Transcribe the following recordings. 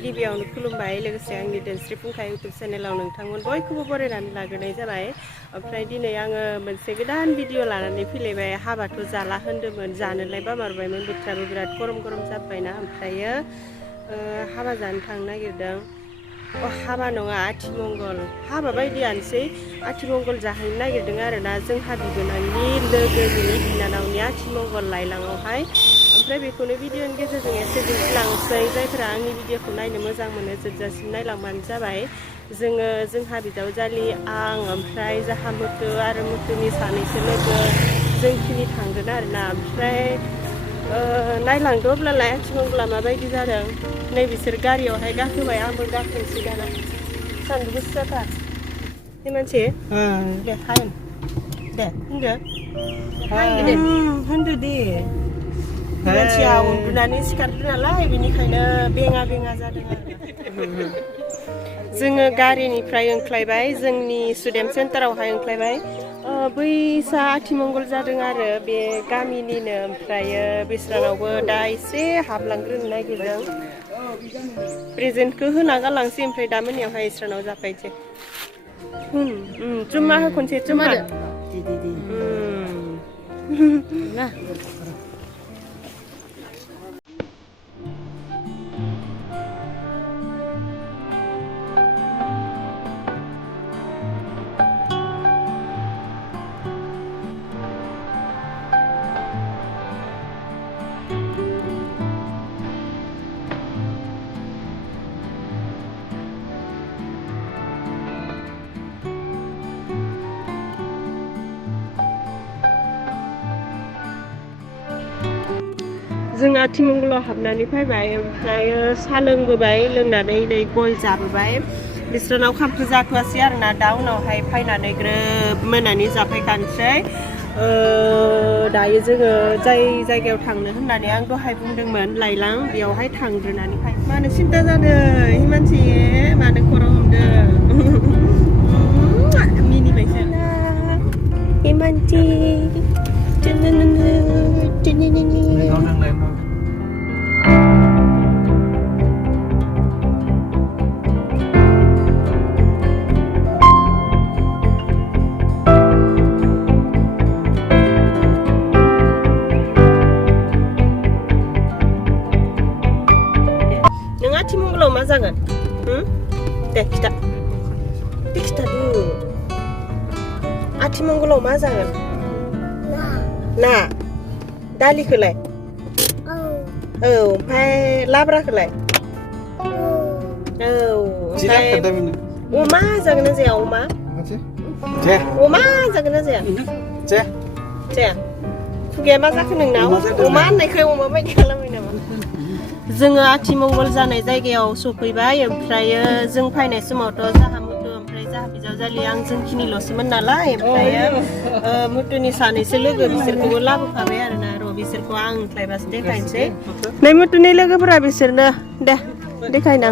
गिबियावनो खुलुमबाय लोगोसे आंनि दोनस्रि फुंखा इउटुब चेनेलाव नोंथांमोन बयखौबो बरायनानै लाग्रोनाय जाबाय। ओमफ्राय दिनै आङो मोनसे गोदान भिडिअ लानानै फैलायबाय। हाबाथ' जाला होन्दोंमोन, जानोलाय बामारबायमोन, बोथोराबो बिराद गरम गरम जाबायना। ओमफ्रायो हाबा जानो थांनो नागिरदों। हाबा नङा, आथिमंगल। हाबा बायदियानोसै, आथिमंगल जाहैनो नागिरदों आरोना जोंहा बिबोनांनि लोगोनि बिनानावनि आथिमंगल लायलाङावहाय। ओमफ्राय बेखौनो भिडिअनि गेजेरजों एसे दिन्थिलांसै। जायफोरा आंनि भिडिअखौ नायनो मोजां मोनो जोबजासिम नायलांबानो जाबाय। जोंहा बिजावजालि, आं, ओमफ्राय जाहा मुथु आरो मुथुनि सानैसो लोगो जोंखिनि थांगोन आरोना। ओमफ्राय नायलांदो अब्लालाय आथिमंगला माबायदि जादों। नै बिसोर गारियावहाय गाखोबाय, आंबो गाखोनोसै दाना। सान्दुं गोसाथार। बे मानसि दे हाय दे होनदो होनदो दे। मानसिया उन्दुनानै सिखारदों नालाय, बेनिखायनो बेङा बेङा जादों आरो। जोङो गारिनिफ्राय ओंख्लायबाय, जोंनि सुदेम सेन्टारावहाय ओंख्लायबाय। बैसा आथिमंगल जादों आरो बे गामिनिनो। ओमफ्रायो बिस्रानावबो दा एसे हाबलांग्रोनो नागिरदों। प्रेजेन्टखौ होना गालांसै, ओमफ्राय दा मोनायावहाय इसरानाव जाफैनोसै। चुम्मा हो खनसे, चुम्मा। जों आथिमंगलाव हाबनानै फैबाय। ओमफ्राय साहा लोंबोबाय, लोंनानै नै गय जाबोबाय। बिस्रानाव खामखो जाथ'वासै आरोना, दा उनावहाय फैनानै ग्रोब मोनानि जाफैखानोसै। दायो जोङो जाय जायगायाव थांनो होननानै आं दहाय बुंदोंमोन लायलां, बेयावहाय थांग्रोनानै फै। मानो सिन्था जादों मानसि, मानो खर' हमदों? मिनिबायसो मानसि। नों आथिमंगलाव मा जागोन? दे खिथा, दे खिथादो। आथिमंगलाव मा जागोन? ना। दालिखौलाय? औ। ओमफ्राय लाब्राखौलाय? औ। ओमफ्राय अमा जागोन ना जाया? अमा अमा जागोन ना जाया? जाया। खुगाया मा जाखो नोंनाव? अमा होननायखाय अमा बायदि खालामबाय नामा? जोङो आथिमंगल जानाय जायगायाव सफैबाय। ओमफ्रायो जों फैनाय समावथ' जाहा मुथु ओमफ्राय जाहा बिजावजालि आं जोंखिनिल'सोमोन नालाय। ओमफ्रायो मुथुनि सानैसो लोगो, बिसोरखौबो लाबोफाबाय आरोना। र' बिसोरखौ आं ओंख्लायबासो देखायनोसै। नै मुथुनि लोगोफोरा बिसोरनो दे देखायना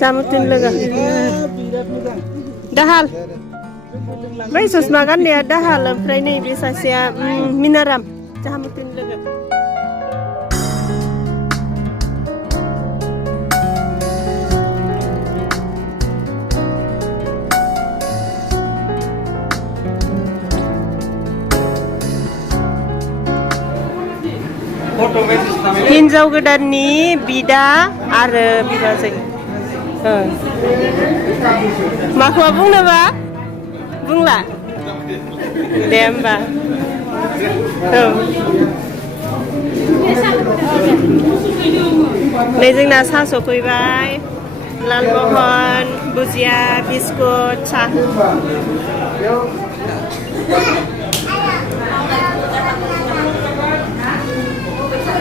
जा मुथुनि लोगो दाहाल, बै ससमा गाननाया दाहाल। ओमफ्राय नैबे सासेया मिनाराम, जाहा मुथुनि लोगो। हिन्जाव गोदाननि बिदा आरो बिबाजै। माखौबा बुंनोबा बुंला दे होमबा। औ नै जोंना साहा सफैबाय, लालमहन, भुजिया, बिस्कुट, साहा।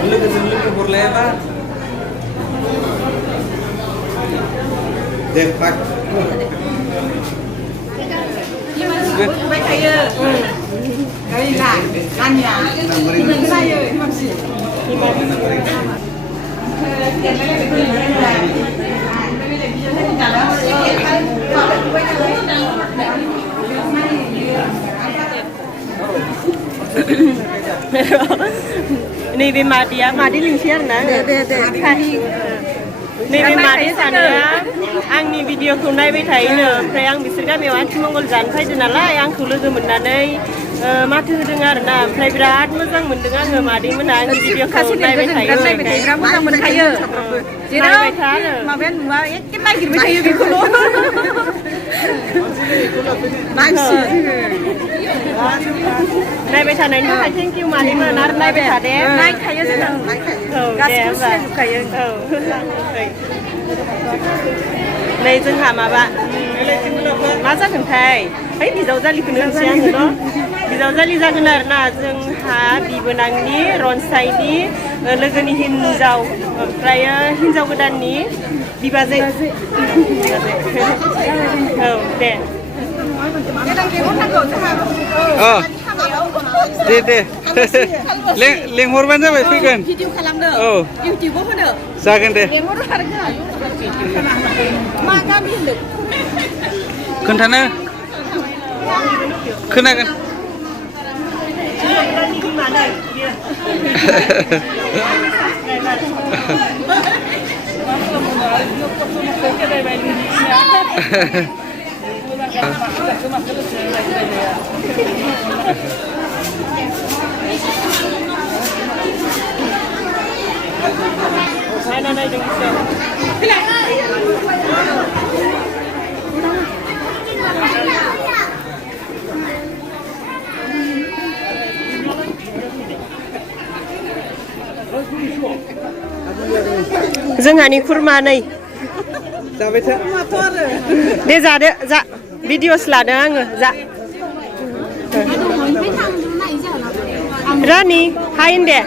लोगोजों लोगो हरलायाबा दे बाय बुंबाय थायो गायना गानिया खोनायो हिमांसि नैबे मादैया मादै लिंसै आरो ना दे नैबे मादै सानैया आंनि भिडिअखौ नायबाय थायोनो ओमफ्राय आं बिसोर गामियाव आथिमंगल जानो फैदों नालाय आंखौ लोगो मोननानै माथो होदों आरो ना ओमफ्राय बिराद मोजां मोनदों आङो मादै मोना आंनि भिडिअखौ नायबाय थायो बिराद मोजां मोनखायो जेराव माबाया नुवा एखे नागिरबाय थायो बेखौल' मानसि नायबाय थानायनि थाखाय थेंक इउ मादैमोन आरो नायबाय थादे नायखायो जों गासिबो सिनायजोबखायो नै जोंहा माबा मा जागोनथाय है बिजावजालिखौनो होनसै आङो बिजावजालि जागोन आरो ना जोंहा बिबोनांनि रनसाइनि लोगोनि हिन्जाव ओमफ्रायो हिन्जाव गोदाननि बिबाजै औ दे दे लेंहरबानो जाबाय फैगोन भिडिअ खालामनो औ इउटिउबाव होनो जागोन दे लेंहरो आरो मा गामि होनदों खोन्थानो खोनागोन नायदों जोंहानि खुरमा नै जाबाय था दे जादो जा भिडिअस लादों आङो जा रानि हाय होन दे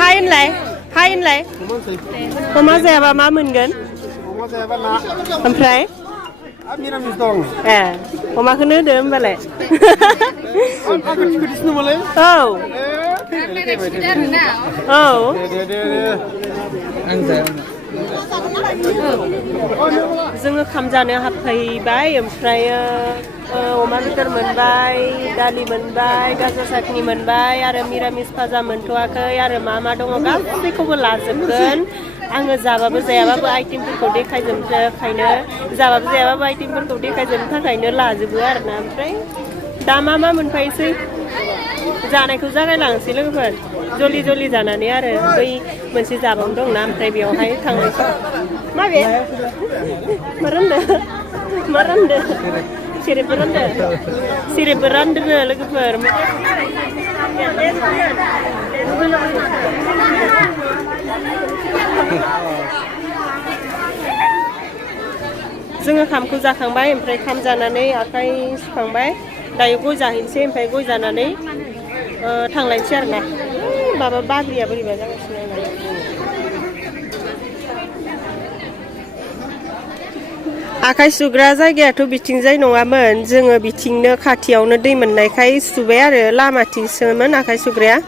हाय होनलाय अमा जायाबा मा मोनगोन ओमफ्राय मिरामिस दं ए अमाखौनो होदो होमबालाय औ औ जोङो खाम जानो हाबफैबाय ओमफ्रायो अमा बेदर मोनबाय दालि मोनबाय गाजर साटनि मोनबाय आरो मिरामिस भाजा मोनथ'वाखै आरो मा दङ गासैखौबो लाजोबगोन आङो जाबाबो जायाबाबो आइटेमफोरखौ देखायजोबनो थाखायनो जाबाबो जायाबाबो आइटेमफोरखौ देखायजोबनो थाखायनो लाजोबो आरोना ओमफ्राय दा मा मोनफायोसै जानायखौ जागायलांसै लोगोफोर जलि जानानै आरो बै मोनसे जाबावनो दंना ओमफ्राय बेयावहाय थांनोसै माबे मा रानदो सेरेबबो रानदोनो लोगोफोर जोङो खामखौ जाखांबाय ओमफ्राय खाम जानानै आखाइ सुखांबाय दायो गय जाहैनोसै ओमफ्राय गय जानानै थांलायनोसै आरोना माबा बाग्रिया बोरैबा जागासिनो आंना आखाइ सुग्रा जायगायाथ' बिथिंजाय नङामोन जोङो बिथिंनो खाथियावनो दै मोननायखाय सुबाय आरो लामाथिंसोमोन आखाइ सुग्राया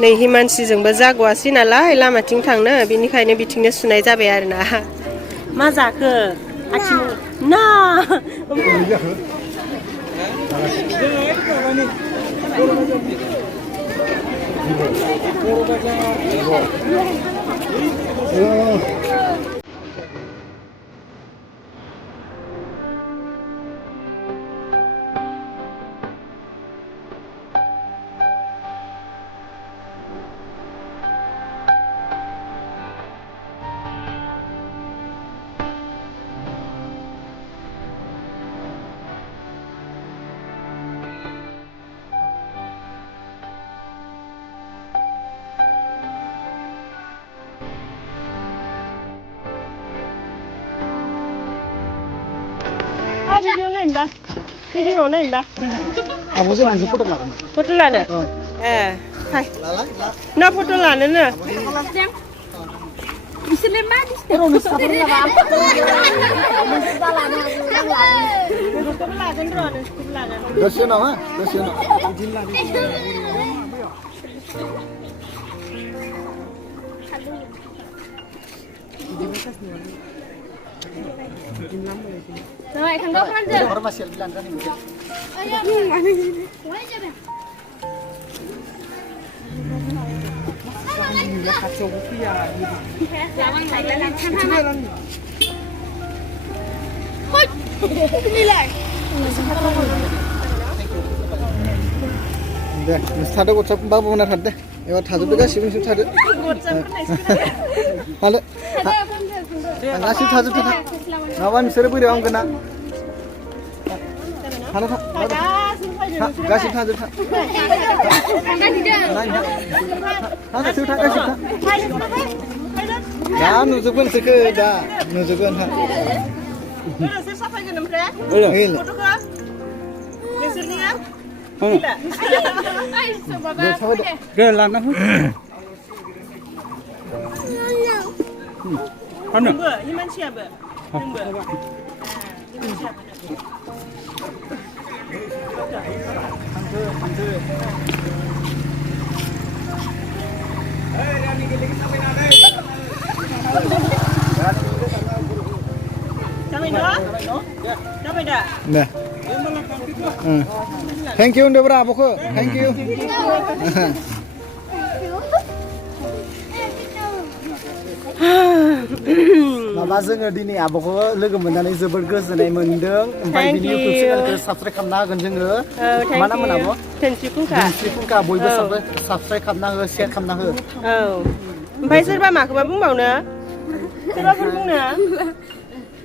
नै हिमानसिजोंबो जाग'आसै नालाय लामाथिं थांनो बिनिखायनो बिथिंनो सुनाय जाबाय आरोना मा जाखो ना भिडिअ नायनोबा आब'जों आंजों फट' लागोन फट' लानो ए हाय ना फट' लानोनो बिसोरलाय मा दसे उनाव हा दसे उनाव थांगौ दे थादो गथ' बाबु मोना थादो एबार थाजोबदो गासिबो नोंसोर थादो थादो गासिबो थाजोबदो था माबा नोंसोरो बोरैयाव हामगोन ना थानो था गासिबो थाजोब था गासिबो था गासिबो था दा नुजोबगोन नोंसोरखो दा नुजोबगोन था नोंसोर साफायगोन ओमफ्राय गथ'खौ नोंसोरनिया Ke lan nó. Nunggu, ini manusiaबो nunggu. Sampai dah? Nah. Thank you udah berapa kok? Thank you. Mama जोङो दिनै आब'खौ लोगो मोननानै जोबोद गोजोननाय मोनदों ओमफ्राय बिनि YouTube चेनेलखौ साबस्क्राइब खालामना होगोन जोङो मा नाममोन आब' धोनस्रि फुंखा बयबो साबस्क्राइब खालामना हो शेयार खालामना हो औ ओमफ्राय सोरबा माखौबा बुंबावनो सोरबाफोर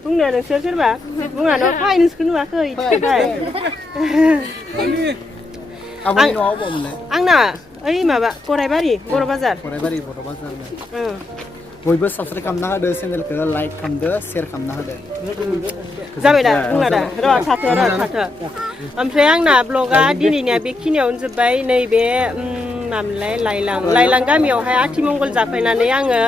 बुंनो नोंसोर सोरबा बुङानो फाय नोंसोरखौ नुवाखै फै आब'नि न'आव बबेमोनलाय आंना ओइ माबा गरायबारि बर' बाजार बयबो साबस्क्राइब खालामना होदो चेनेलखौ लाइक खालामदो शेयार खालामना होदो जाबाय दा बुंला दा र' थाथो ओमफ्राय आंना ब्लगा दिनैनिया बेखिनियावनो जोब्बाय नैबे मामोनलाय लाइलां गामियावहाय आथिमंगल जाफैनानै आङो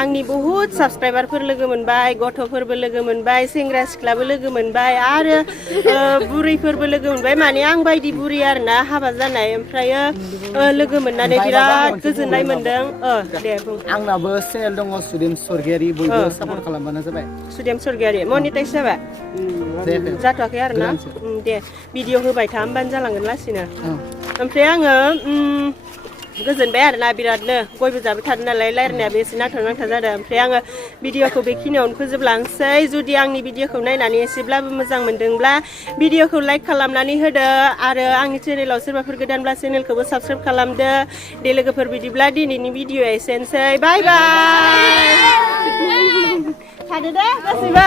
आंनि बहुद साबस्क्राइबारफोर लोगो मोनबाय गथ'फोरबो लोगो मोनबाय सेंग्रा सिख्लाबो लोगो मोनबाय आरो बुरैफोरबो लोगो मोनबाय माने आं बायदि बुरै आरोना हाबा जानाय ओमफ्रायो लोगो मोननानै बिराद गोजोननाय मोनदों दे बुं आंनाबो चेनेल दङ सुदेम सरगियारि बयबो सापर्ट खालामबानो जाबाय सुदेम सरगियारि मनिटाइज जाबाय जाथ'वाखै आरोना दे भिडिअ होबाय था होमबानो जालांगोन लासैनो ओमफ्राय आङो गोजोनबाय आरोना बिरादनो गयबो जाबाय थादों नालाय रायलायनायाबो एसे नांथा जादों ओमफ्राय आङो भिडिअखौ बेखिनियावनो फोजोबलांसै जुदि आंनि भिडिअखौ नायनानै एसेब्लाबो मोजां मोनदोंब्ला भिडिअखौ लाइक खालामनानै होदो आरो आंनि चेनेलाव सोरबाफोर गोदानब्ला चेनेलखौबो साबस्क्राइब खालामदो दे लोगोफोर बिदिब्ला दिनैनि भिडिअआ एसेनोसै बाय बाय थादो दे गासैबो